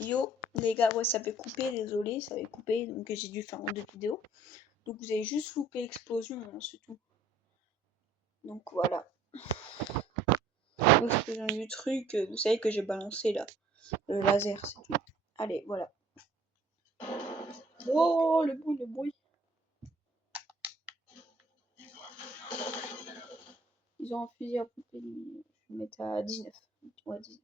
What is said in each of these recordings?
Yo les gars, ouais ça avait coupé, désolé, ça avait coupé, donc j'ai dû faire en 2 vidéos. Donc vous avez juste loupé l'explosion, hein, c'est tout. Donc voilà. L'explosion du truc, vous savez que j'ai balancé là, le laser, c'est tout. Allez, voilà. Oh le bruit. Ils ont un fusil à pompe, je vais mettre à 19. Ouais, 19.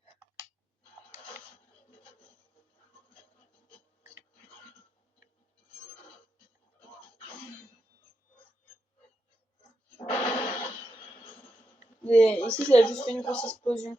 Mais ici, ça a juste fait une grosse explosion.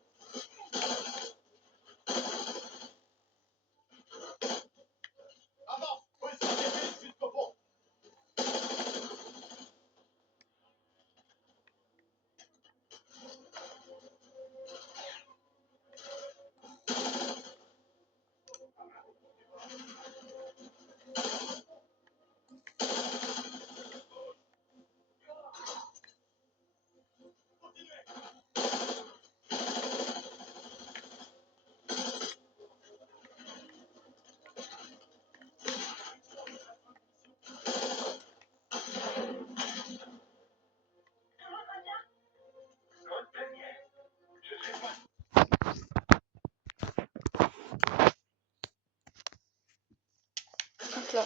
Donc là.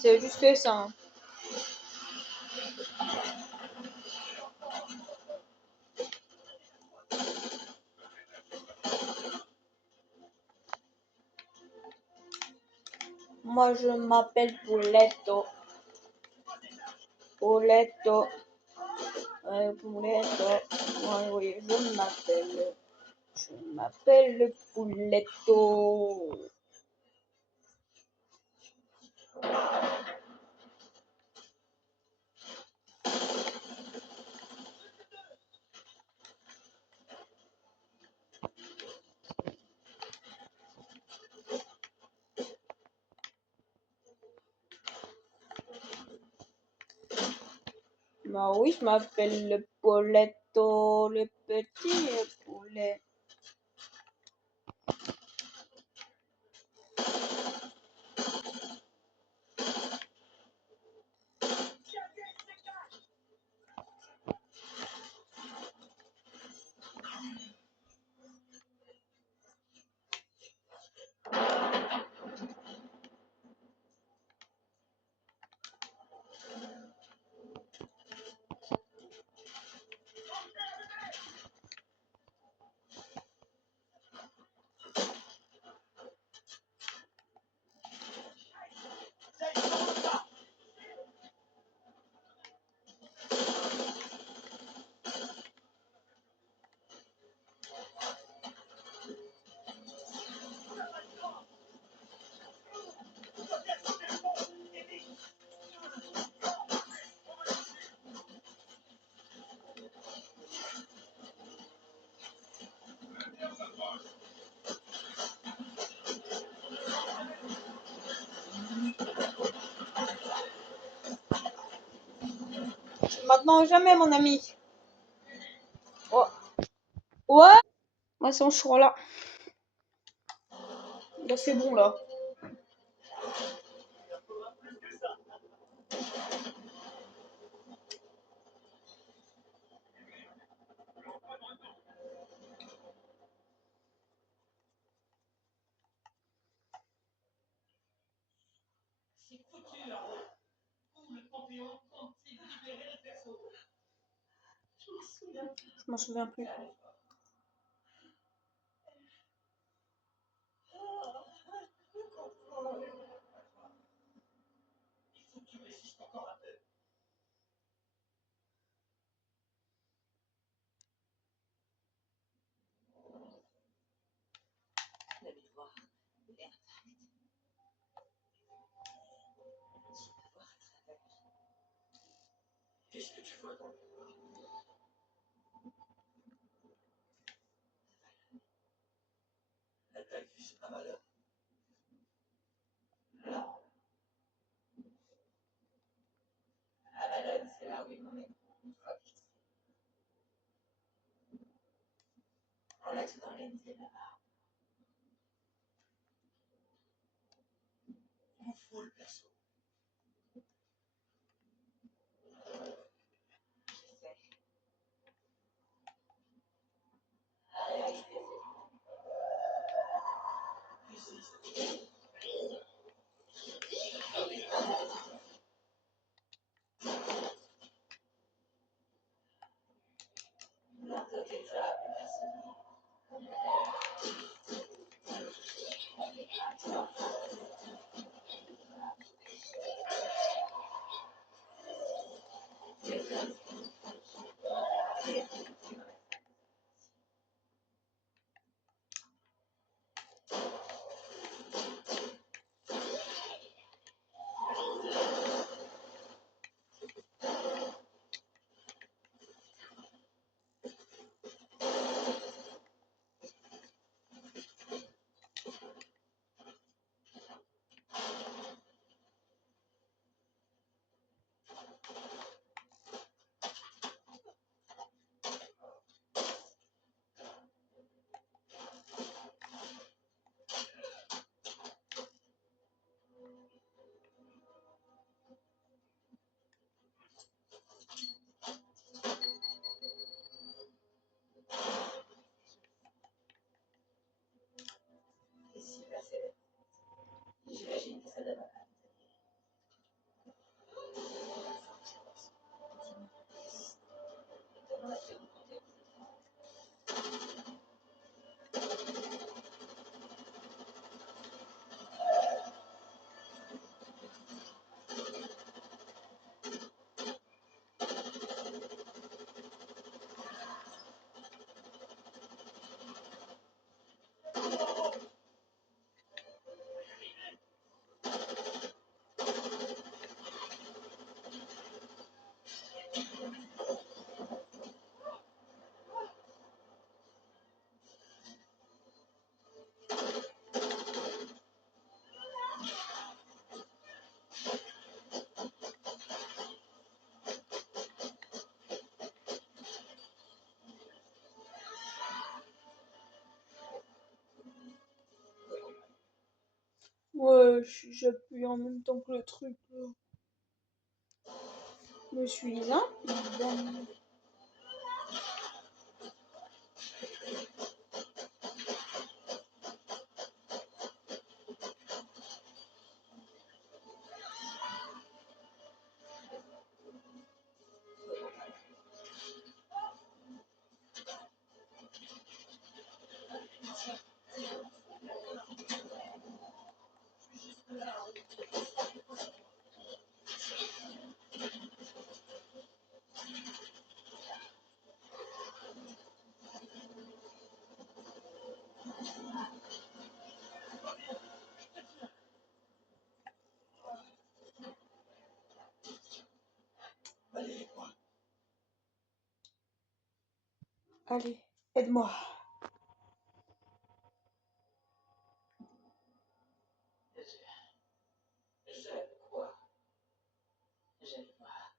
C'est juste fait ça. Hein. Moi, je m'appelle Pouletto. Pouletto. Pouletto. Ouais, oui, je m'appelle Pouletto. Bah oui, je m'appelle le Pouletto, le petit poulet. Maintenant, jamais, mon ami. Oh. Ouais. Moi, c'est bon, je suis là. Là, c'est bon, là. Je m'en souviens plus. Qu'est-ce que tu vois dans le la taille, c'est pas malheur. Non. Ah madame, c'est là où il m'en est. On a tout dans les là-bas. m'en fous le perso. J'essaie. La réalité, c'est ça, personne. Et si persévère, j'imagine que ça donne. Ouais, j'appuie en même temps que le truc. Là. Je me suis impide. Allez, moi. Allez, aide-moi. J'aime quoi? J'aime pas.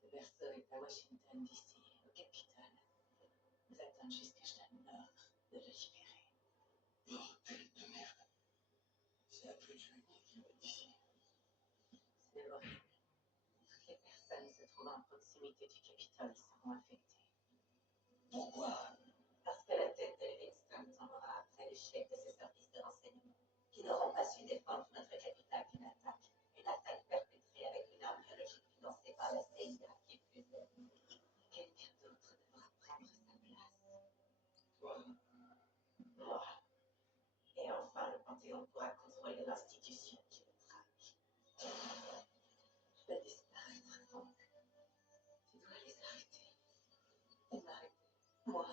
Cette personne est à Washington, D.C., au Capitole. Vous attendez jusqu'à ce que je donne l'ordre de le libérer. Bordel de merde. C'est un peu du monde qui va d'ici. C'est horrible. Toutes les personnes se trouvant à proximité du Capitole seront affectées. Pourquoi? Parce que la tête de Livingston tombera après l'échec de ses services de renseignement, qui n'auront pas su défendre notre capitale d'une attaque. Une attaque perpétrée avec une arme biologique financée par la CIA qui plus est. Quelqu'un d'autre devra prendre sa place. Toi? Moi. Et enfin, le Panthéon pourra contrôler l'institution qui le traque. Je vais disparaître, donc. Tu dois les arrêter. Et m'arrêter. Moi.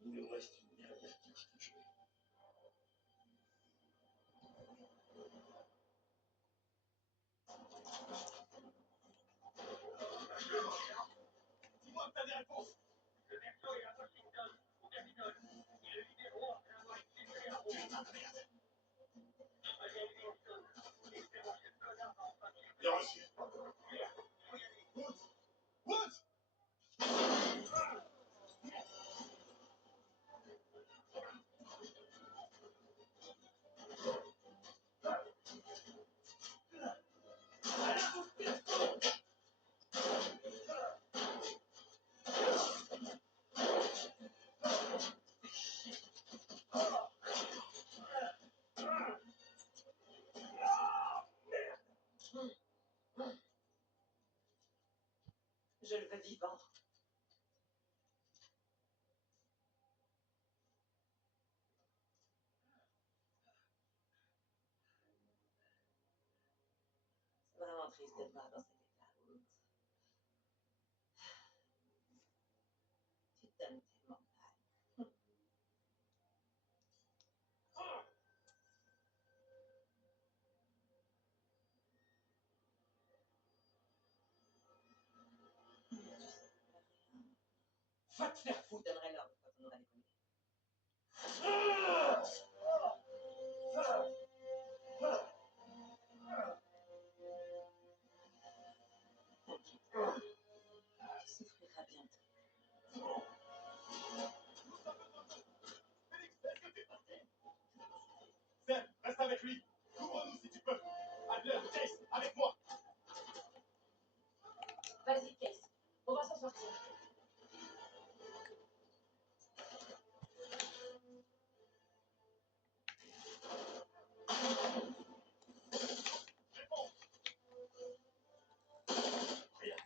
Il nous reste une dernière carte à jouer. Dis-moi que t'as des réponses. Le perso est à Washington, au Capitole. Il est libéraux après avoir expliqué la route. Putain de merde. Bien reçu. Woods! Woods! vivant. C'est vraiment triste de te voir dans cet état, Woods. Tu te donnes tellement mal. Va te faire foutre, donnerait l'ordre quand on aura déconné. T'inquiète, tu souffriras bientôt. Félix, est-ce que t'es parti? Sam, reste avec lui. Couvre-nous si tu peux. Adler, Chase, avec moi. Vas-y, Case, on va s'en sortir. Réponds. Rien.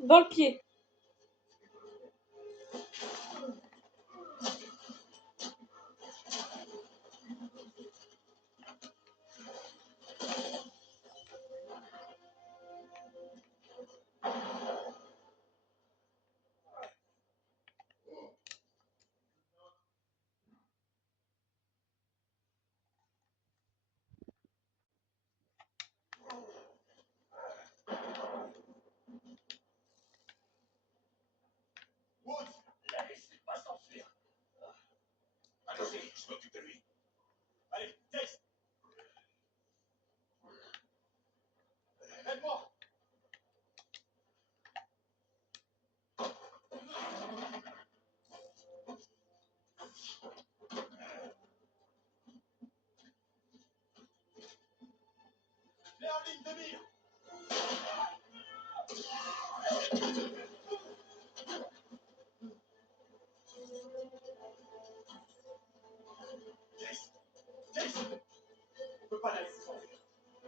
Dans le pied. Woods, laisse-le pas s'enfuir. Allez, je m'occupe de lui. Allez, Chase. Aide-moi. Viens en ligne de mire. Chase, Chase. On peut pas la laisser s'enfuir.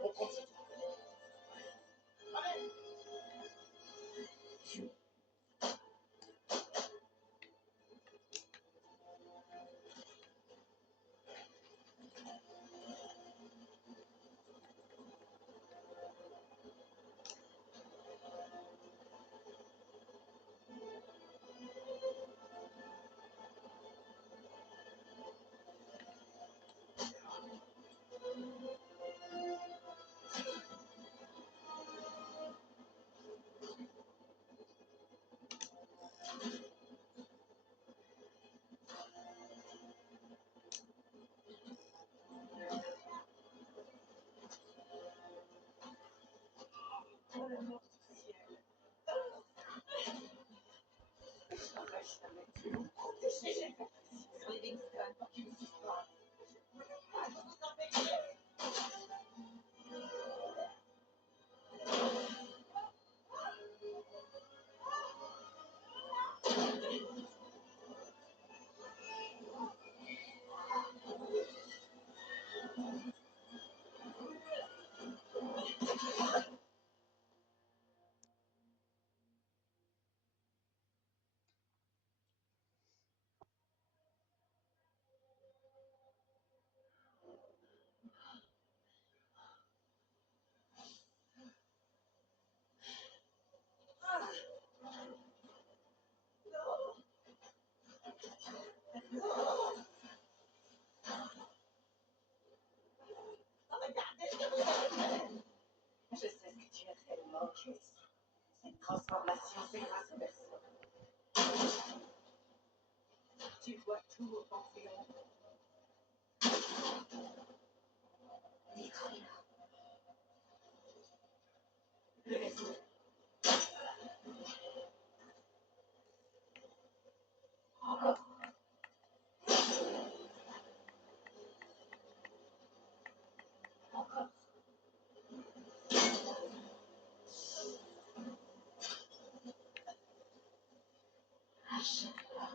On compte sur toi. Allez. Oh l'amour du ciel. J'aurais jamais pu vous protéger. J'ai fait pression sur Livingston pour qu'il me suive pas. Je ne peux pas vous empêcher. Regardez ce que vous avez fait. Je sais ce que tu as réellement, Chase. Cette transformation, c'est grâce à personne. Tu vois tout au panthéon. Détruis-la. Le vaisseau. Encore. Encore. Achève-la.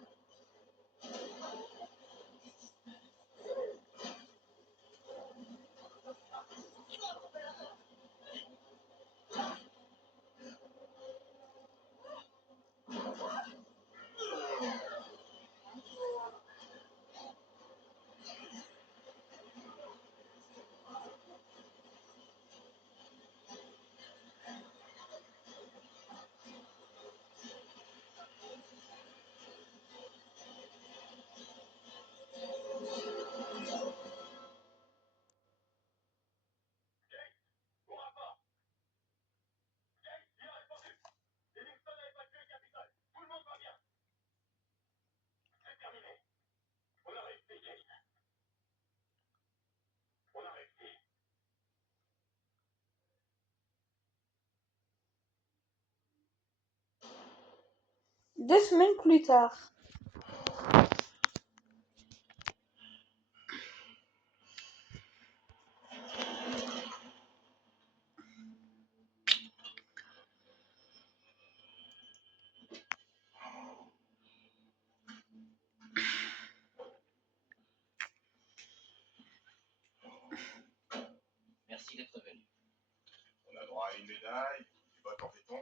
2 semaines plus tard. Merci d'être venu. On a droit à une médaille, du vote en béton.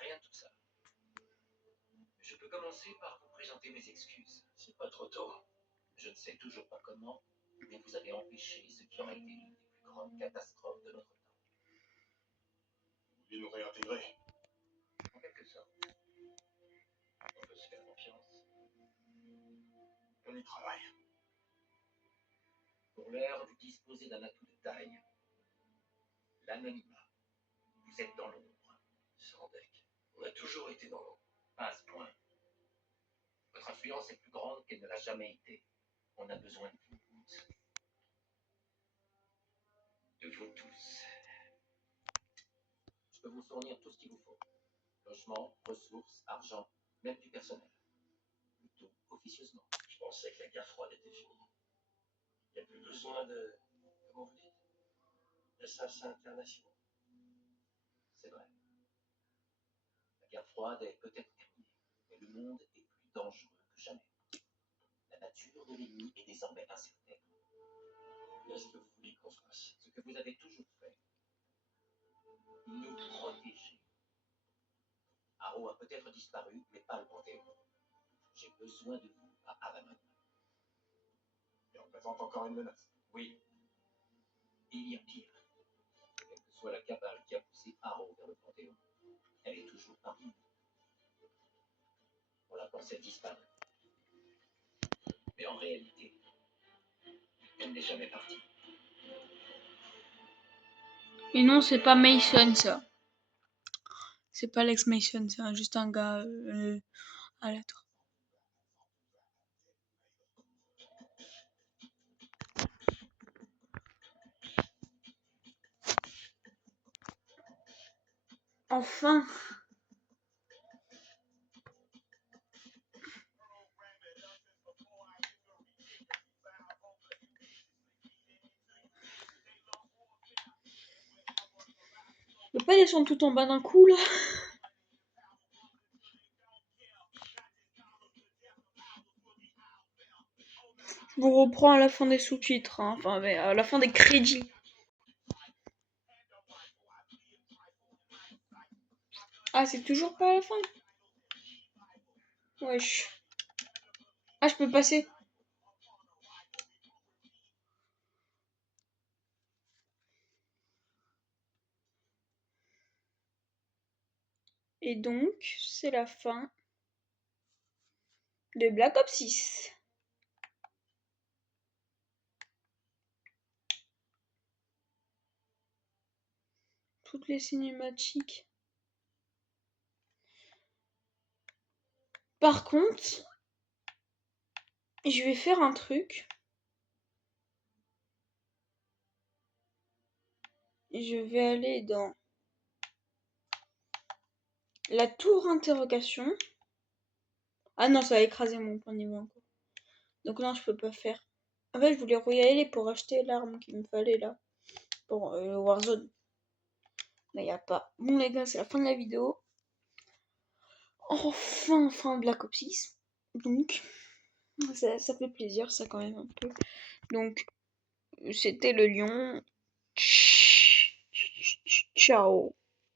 Rien de tout ça. Je peux commencer par vous présenter mes excuses. C'est pas trop tôt. Je ne sais toujours pas comment, mais vous avez empêché ce qui aurait été l'une des plus grandes catastrophes de notre temps. Vous voulez nous réintégrer? En quelque sorte. On peut se faire confiance. On y travaille. Pour l'heure, vous disposez d'un atout de taille. L'anonymat. Vous êtes dans l'ombre. Sans deck. On a toujours été dans l'ombre. Pas à ce point. Votre influence est plus grande qu'elle ne l'a jamais été. On a besoin de vous. De vous tous. Je peux vous fournir tout ce qu'il vous faut. Logement, ressources, argent, même du personnel. Le tout officieusement. Je pensais que la guerre froide était finie. Il n'y a plus besoin de... Comment vous dites? D'assassins internationaux. C'est vrai. La guerre froide est peut-être terminée, mais le monde est plus dangereux que jamais. La nature de l'ennemi est désormais incertaine. Qu'est-ce que vous voulez qu'on fasse? Ce que vous avez toujours fait. Nous protéger. Arrow a peut-être disparu, mais pas le Panthéon. J'ai besoin de vous à Avalon. Il représente encore une menace. Oui. Et il y a pire. Quelle que soit la cabale qui a poussé Arrow vers le Panthéon, elle est toujours parmi nous. On la pensait disparue. Mais en réalité, elle n'est jamais partie. Et non, c'est pas Mason, ça. C'est pas Lex Mason, c'est juste un gars aléatoire. Enfin. Je peux pas descendre tout en bas d'un coup, là. Je vous reprends à la fin des sous-titres, hein. Enfin, mais à la fin des crédits. Ah, c'est toujours pas à la fin? Wesh. Ah, je peux passer. Et donc, c'est la fin de Black Ops 6. Toutes les cinématiques. Par contre, je vais faire un truc. Je vais aller dans la tour interrogation. Ah non, ça a écrasé mon point de niveau encore. Donc non, je peux pas faire. En fait, je voulais y aller pour acheter l'arme qu'il me fallait là. Pour Warzone. Mais y a pas. Bon les gars, c'est la fin de la vidéo. Enfin, fin Black Ops 6. Donc, ça fait plaisir, ça quand même un peu. Donc, c'était le lion. Ciao.